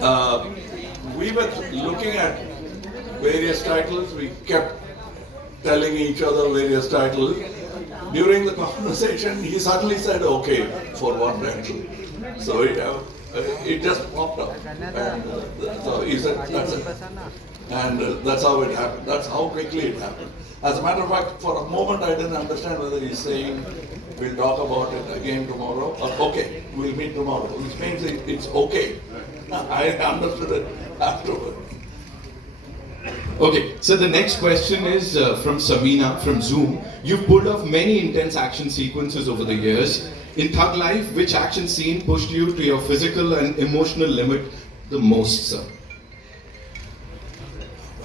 Uh, we were looking at various titles. We kept telling each other various titles. During the conversation, he suddenly said, "Okay," for one title. So it just popped up, and so he said, "That's it." And that's how it happened. That's how quickly it happened. As a matter of fact, for a moment I didn't understand whether he's saying we'll talk about it again tomorrow or okay, we'll meet tomorrow. Which means it's okay. I understood it afterwards. Okay, so the next question is from Samina from Zoom. You've pulled off many intense action sequences over the years. In Thug Life, which action scene pushed you to your physical and emotional limit the most, sir?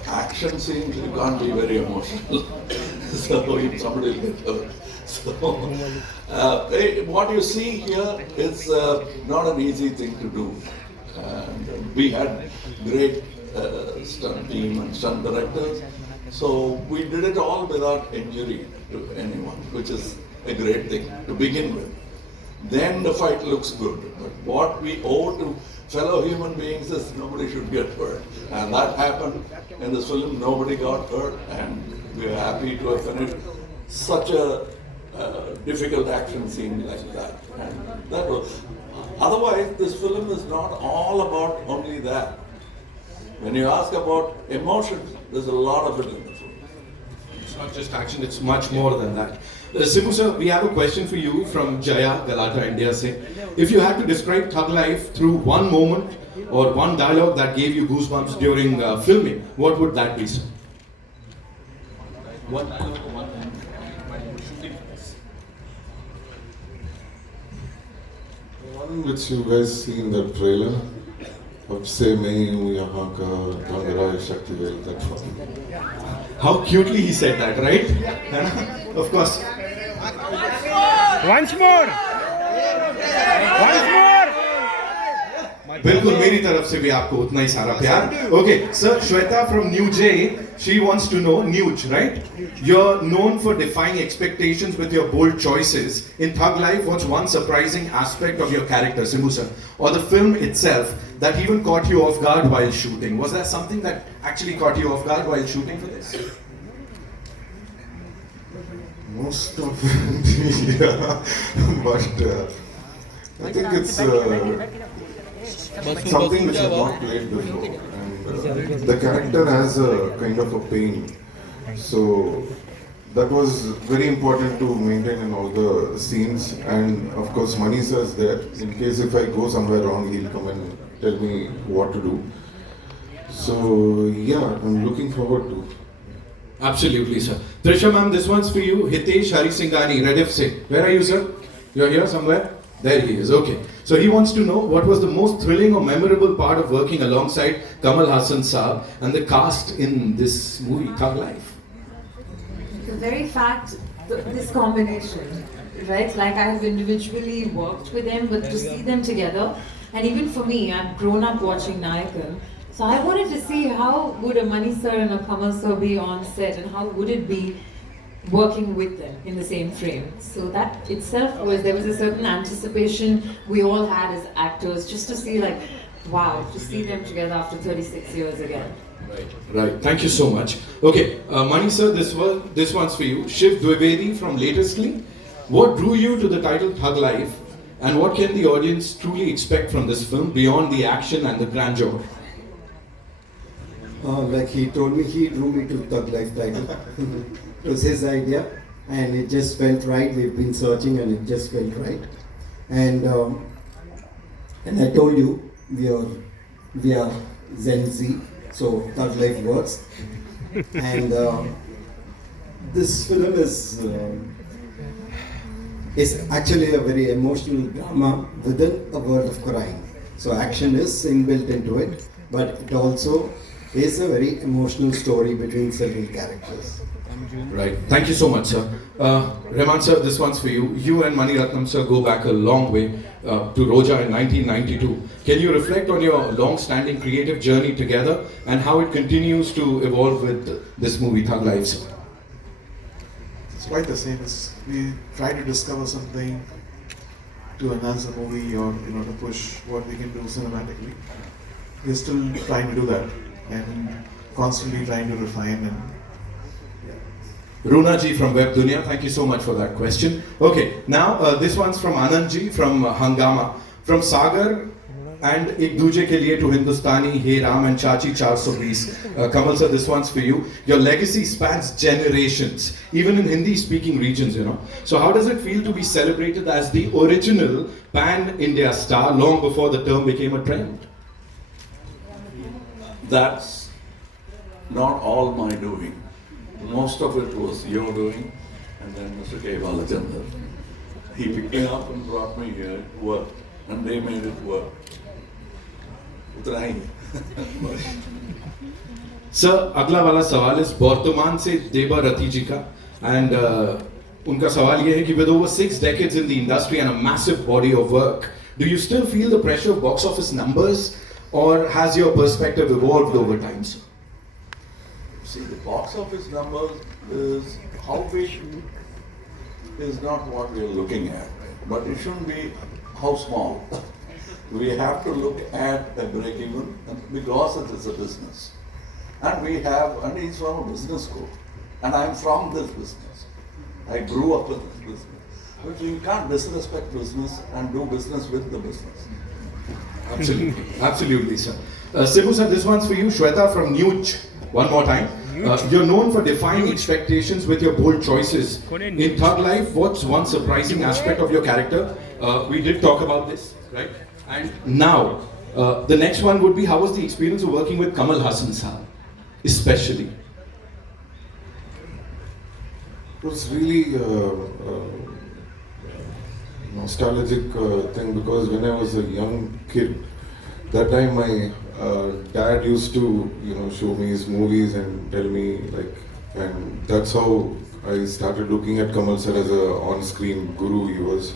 Action scenes, you can't be very emotional. So if somebody will get hurt. So what you see here is not an easy thing to do. And we had great stunt team and stunt directors. So we did it all without injury to anyone, which is a great thing to begin with. Then the fight looks good. But what we owe to fellow human beings is nobody should get hurt. And that happened in this film. Nobody got hurt, and we are happy to have finished such a difficult action scene like that. And that was. Otherwise, this film is not all about only that. When you ask about emotions, there's a lot of it in the film. It's not just action, it's much more than that. Sibu sir, we have a question for you from Jaya, Galata, India. Say, if you had to describe Thug Life through one moment or one dialogue that gave you goosebumps during filming, what would that be, sir? One dialogue or one moment while you were shooting for this. The one which you guys see in the trailer, of say मैं हूँ यहाँ का ढंगरा Sakthivel, that one. How cutely he said that, right? Of course. Once more! Once more! बिल्कुल मेरी तरफ से भी आपको उतना ही सारा प्यार. Okay, sir, Shweta from New J, she wants to know, Nuj, right? You're known for defying expectations with your bold choices. In Thug Life, what's one surprising aspect of your character, Simbu sir, or the film itself that even caught you off guard while shooting? Was there something that actually caught you off guard while shooting for this? Most of it, yeah. But I think it's something which I've not played before. And the character has a kind of a pain. So that was very important to maintain in all the scenes. And of course, Mani sir is there. In case if I go somewhere wrong, he'll come and tell me what to do. So yeah, I'm looking forward to. Absolutely, sir. Trisha ma'am, this one's for you. Hitesh Harisinghani, Rediff Se. Where are you, sir? You're here somewhere? There he is, okay. So he wants to know what was the most thrilling or memorable part of working alongside Kamal Hassan Saab and the cast in this movie, Thug Life? The very fact, this combination, right? Like I have individually worked with them, but to see them together, and even for me, I've grown up watching Nayakan. So I wanted to see how would a Mani sir and a Kamal sir be on set, and how would it be working with them in the same frame. So that itself there was a certain anticipation we all had as actors, just to see like, wow, to see them together after 36 years again. Right. Thank you so much. Okay, Mani sir, this one's for you. Shiv Dwivedi from Latestly. What drew you to the title Thug Life, and what can the audience truly expect from this film beyond the action and the grandeur? Like he told me, he drew me to Thug Life title. It was his idea, and it just felt right. We've been searching, and it just felt right. And I told you, we are Gen Z, so Thug Life works. And this film is actually a very emotional drama within a world of crime. So action is inbuilt into it, but it also is a very emotional story between several characters. Right. Thank you so much, sir. Reman sir, this one's for you. You and Mani Ratnam sir go back a long way to Roja in 1992. Can you reflect on your long-standing creative journey together and how it continues to evolve with this movie, Thug Life, sir? It's quite the same. We try to discover something to enhance the movie or to push what we can do cinematically. we're still trying to do that and constantly trying to refine and Runa ji from Web Dunia, thank you so much for that question. Okay, now this one's from Anand ji from Hangama. From Sagar and Ek Duje Ke Liye to Hindustani, Hey Ram and Chachi 420. Kamal sir, this one's for you. Your legacy spans generations, even in Hindi speaking regions, you know. So how does it feel to be celebrated as the original pan-India star long before the term became a trend? That's not all my doing. Most of it was your doing, and then Mr. K. Balachandar. He picked me up and brought me here, it worked, and they made it work. उतना ही sir अगला वाला सवाल इस वर्तमान से देबा रति जी का and उनका सवाल ये है कि with over 6 decades in the industry and a massive body of work, do you still feel the pressure of box office numbers or has your perspective evolved over time, sir? See, the box office numbers is how big is not what we are looking at, but it shouldn't be how small. We have to look at a break-even because it is a business. And he's from a business school, and I'm from this business. I grew up in this business. But you can't disrespect business and do business with the business. Absolutely, absolutely, sir. Sibu sir, this one's for you. Shweta from Nuj. One more time. You're known for defying expectations with your bold choices. In Thug Life, what's one surprising aspect of your character? We did talk about this, right? And now, the next one would be, how was the experience of working with Kamal Hassan sir, especially? It was really nostalgic thing because when I was a young kid, that time my dad used to, show me his movies and tell me and that's how I started looking at Kamal sir as a on-screen guru he was.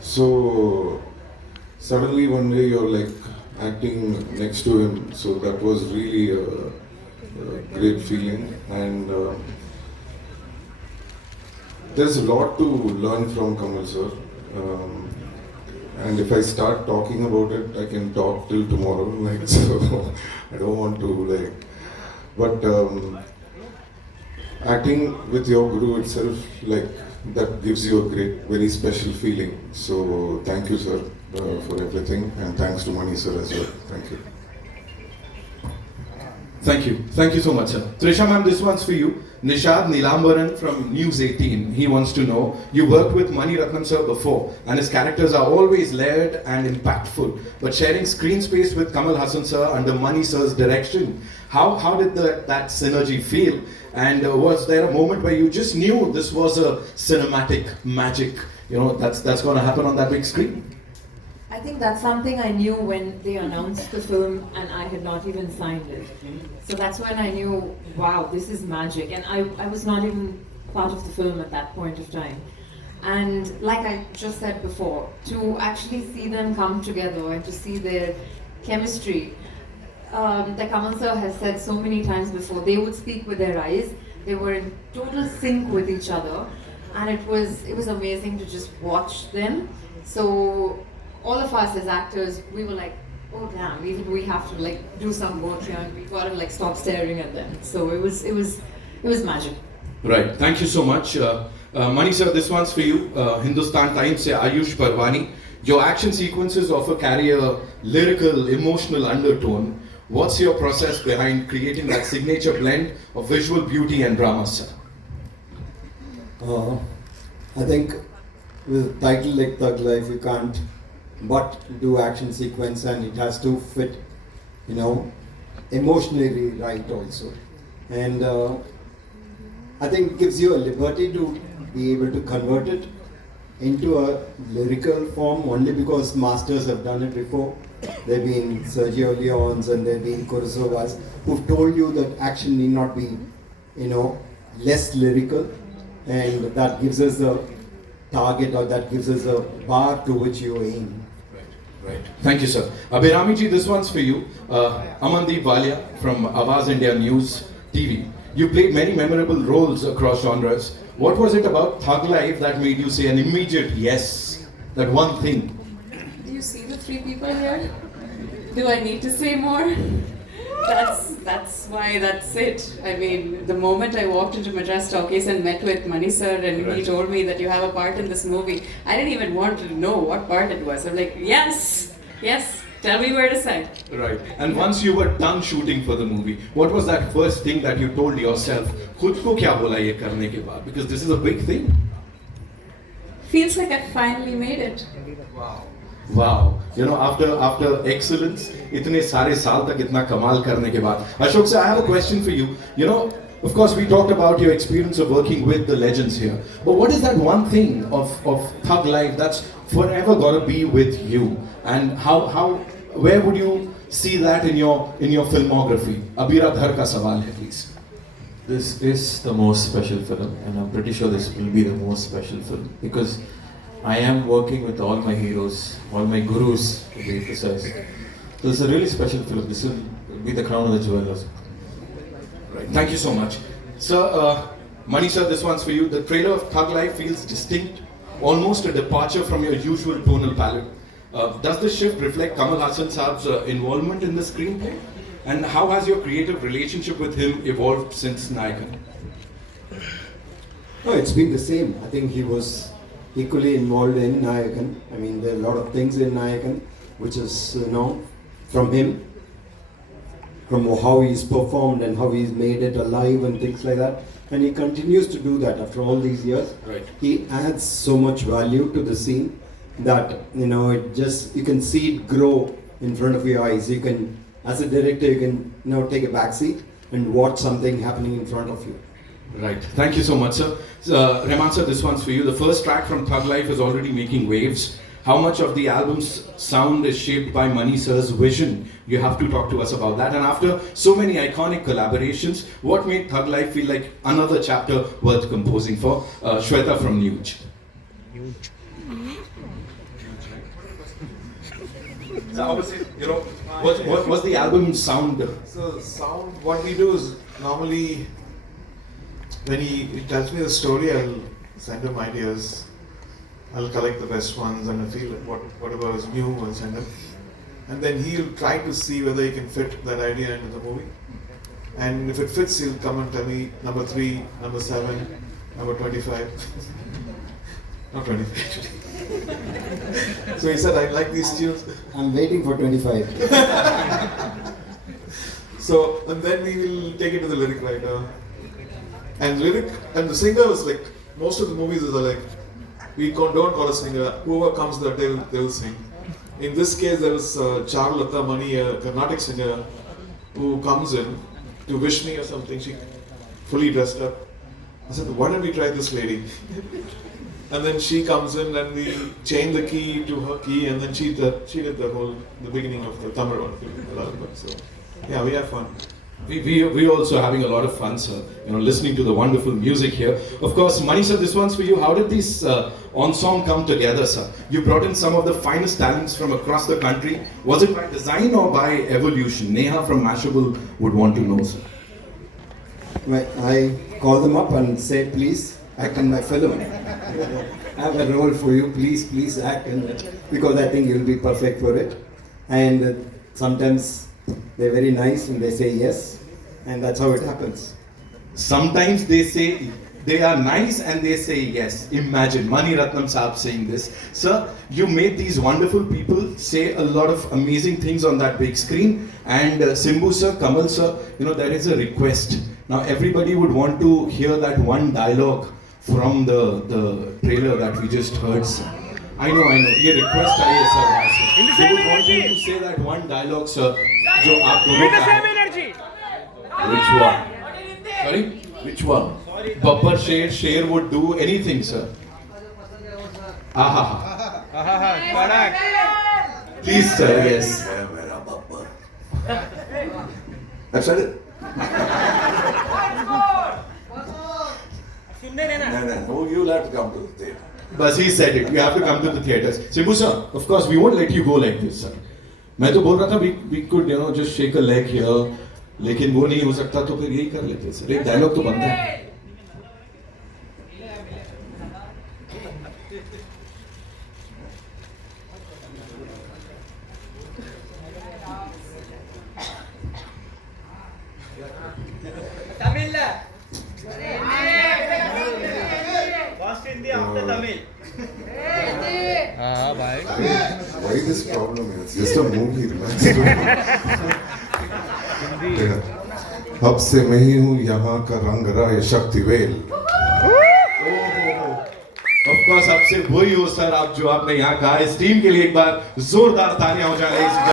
So suddenly one day you're acting next to him, so that was really a great feeling, and there's a lot to learn from Kamal sir. And if I start talking about it, I can talk till tomorrow. So I don't want to but acting with your guru itself, that gives you a great, very special feeling. So thank you, sir, for everything, and thanks to Mani sir as well. Thank you. Thank you so much, sir. Trisha ma'am, this one's for you. Nishad Nilambaran from News 18, he wants to know, you worked with Mani Ratnam sir before, and his characters are always layered and impactful, but sharing screen space with Kamal Hassan sir under Mani sir's direction, how did that synergy feel? And was there a moment where you just knew this was a cinematic magic, that's going to happen on that big screen? I think that's something I knew when they announced the film and I had not even signed it. So that's when I knew, wow, this is magic. And I was not even part of the film at that point of time. And like I just said before, to actually see them come together and to see their chemistry, that Kamal sir has said so many times before, they would speak with their eyes. They were in total sync with each other. And it was amazing to just watch them. So all of us as actors, we were like, oh damn, even we have to do some work here and we gotta stop staring at them. So it was magic. Right, thank you so much. Mani sir, this one's for you. Hindustan Times se Ayush Parwani. Your action sequences often carry a lyrical, emotional undertone. What's your process behind creating that signature blend of visual beauty and drama, sir? I think with a title like Thug Life, you can't but do action sequence, and it has to fit, emotionally right also. And I think it gives you a liberty to be able to convert it into a lyrical form only because masters have done it before. There have been Sergio Leones and there have been Kurosawas who've told you that action need not be, less lyrical, and that gives us a target, or that gives us a bar to which you aim. Right. Thank you, sir. Abhirami ji, this one's for you. Amandeep Walia from Awaz India News TV. You played many memorable roles across genres. What was it about Thug Life that made you say an immediate yes? That one thing. Do you see the three people here? Do I need to say more? That's why that's it. I mean, the moment I walked into Madras Talkies and met with Mani sir and he told me that you have a part in this movie, I didn't even want to know what part it was. I'm like, yes, tell me where to sign. Right. And once you were done shooting for the movie, what was that first thing that you told yourself? खुद को क्या बोला ये करने के बाद? Because this is a big thing. Feels like I finally made it. Wow. You know, after excellence, इतने सारे साल तक इतना कमाल करने के बाद. Ashok sir, I have a question for you. You know, of course, we talked about your experience of working with the legends here. But what is that one thing of Thug Life that's forever gonna be with you? And where would you see that in your filmography? Abira Dhar ka sawal hai, please. This is the most special film, and I'm pretty sure this will be the most special film because I am working with all my heroes, all my gurus, to be precise. So it's a really special film. This will be the crown of the jewel also. Right. Thank you so much. Sir, Mani sir, this one's for you. The trailer of Thug Life feels distinct, almost a departure from your usual tonal palette. Does this shift reflect Kamal Hassan Saab's involvement in the screenplay? And how has your creative relationship with him evolved since Nayakan? No, it's been the same. I think he was equally involved in Nayakan. I mean, there are a lot of things in Nayakan which is, from him, from how he's performed and how he's made it alive and things like that. And he continues to do that after all these years. Right. He adds so much value to the scene that, it just, you can see it grow in front of your eyes. You can, as a director, you can, take a back seat and watch something happening in front of you. Right. Thank you so much, sir. Rehman sir, this one's for you. The first track from Thug Life is already making waves. How much of the album's sound is shaped by Mani sir's vision? You have to talk to us about that. And after so many iconic collaborations, what made Thug Life feel like another chapter worth composing for? Shweta from Nuge. So obviously, what's the album sound? So sound, what we do is normally when he tells me the story, I'll send him ideas. I'll collect the best ones and I feel whatever is new, I'll send him. And then he'll try to see whether he can fit that idea into the movie. And if it fits, he'll come and tell me number 3, number 7, number 25. Not 25. So he said, I like these tunes. I'm waiting for 25. So, and then we will take it to the lyric writer. And the singer was like, most of the movies are like, we don't call a singer, whoever comes there, they will sing. In this case, there was Charulata Mani, a Carnatic singer, who comes in to wish me or something. She fully dressed up. I said, why don't we try this lady? And then she comes in and we change the key to her key, and then she did the beginning of the Tamil one. So, yeah, we have fun. We also having a lot of fun, sir. Listening to the wonderful music here. Of course, Mani sir, this one's for you. How did this ensemble come together, sir? You brought in some of the finest talents from across the country. Was it by design or by evolution? Neha from Mashable would want to know, sir. Well, I call them up and say, please act in my film. I have a role for you, please act in it, because I think you'll be perfect for it. And sometimes they're very nice and they say yes, and that's how it happens. Sometimes they say they are nice and they say yes. Imagine Mani Ratnam Saab saying this. Sir, you made these wonderful people say a lot of amazing things on that big screen. And Simbu sir, Kamal sir, there is a request. Now everybody would want to hear that one dialogue from the trailer that we just heard, sir. I know. ये request आई है sir वहाँ से. They would want you to say that one dialogue, sir, जो आप दोनों का है. Which one? Sorry? Which one? Babbar Sher would do anything, sir. Aha. Please, sir, yes. I've said it. No, you'll have to come to the theatre. But he said it. You have to come to the theatres. Simbu sir, of course, we won't let you go like this, sir. मैं तो बोल रहा था we could just shake a leg here, लेकिन वो नहीं हो सकता तो फिर यही कर लेते सर. एक डायलॉग तो बनता है. Why this problem? It's just a movie. Relax. Yeah. अब से मैं ही हूँ यहाँ का रंगरा ये शक्तिवेल. Of course, आपसे वही हो सर, आप जो आपने यहाँ कहा. इस टीम के लिए एक बार जोरदार तालियां हो जाए.